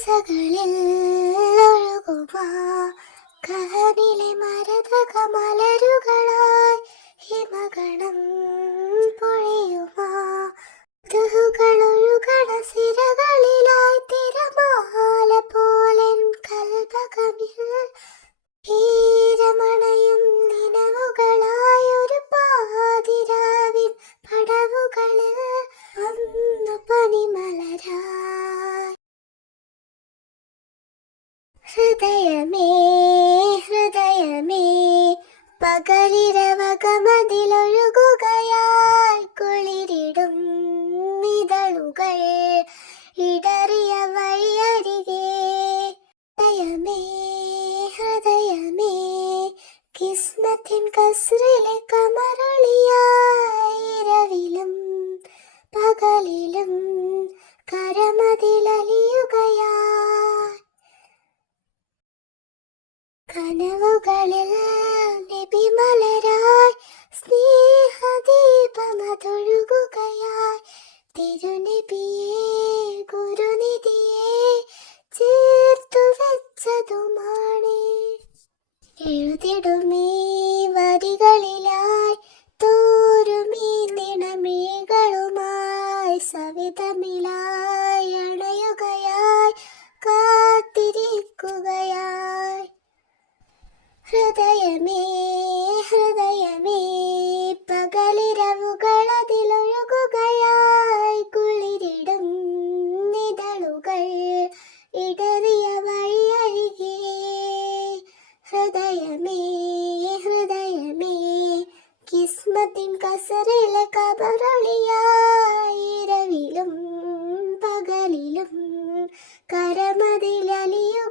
ദിശകളിൽ ഒഴുകുമാ കഹനിലെ മരതക മലരുകളായി ഹിമഗണം പൊഴിയുമാ തുഹുകളൊഴുകണ സിരകളിലായി തിരമാല പോലെൻ കൽപകമിൽ ഈരമണയും നിലവുകളായൊരു പാതിരാവിൻ പടവുകളിൽ വന്നു പനിമലരായി. ഹൃദയമേ ഹൃദയമേ പകലിരവകമതിലൊഴുകുകയായി കുളിരിടും ഇതളുകൾ ഇടറിയ വഴിയരികെ. ഹൃദയമേ ഹൃദയമേ കിസ്മത്തിൻ കസ്റിലെ കമറൊളിയായി ഇരവിലും പകലിലും കരമതിലലിയുകയായി. കനവുകളിൽ നബിമലരായി സ്നേഹദീപമതൊഴുകുകയായി. തിരുനബിയെ ഗുരുനിധിയെ ചേർത്തു വെച്ചതുമാണ്. എഴുതിടുമീ വരികളിലായി തോരുമീ നിണമേകളുമായി സവിതമിലായി അണയുകയായി കാത്തിരിക്കുകയായി. ഹൃദയമേ ഹൃദയമേ പകലിരവുകളതിലൊഴുകുകയായി കുളിരിടും നിതളുകൾ ഇടറിയ വഴിയരികെ. ഹൃദയമേ ഹൃദയമേ കിസ്മത്തിൻ കസറിലെ കബറളിയായി ഇരവിലും പകലിലും കരമതിലലിയുക.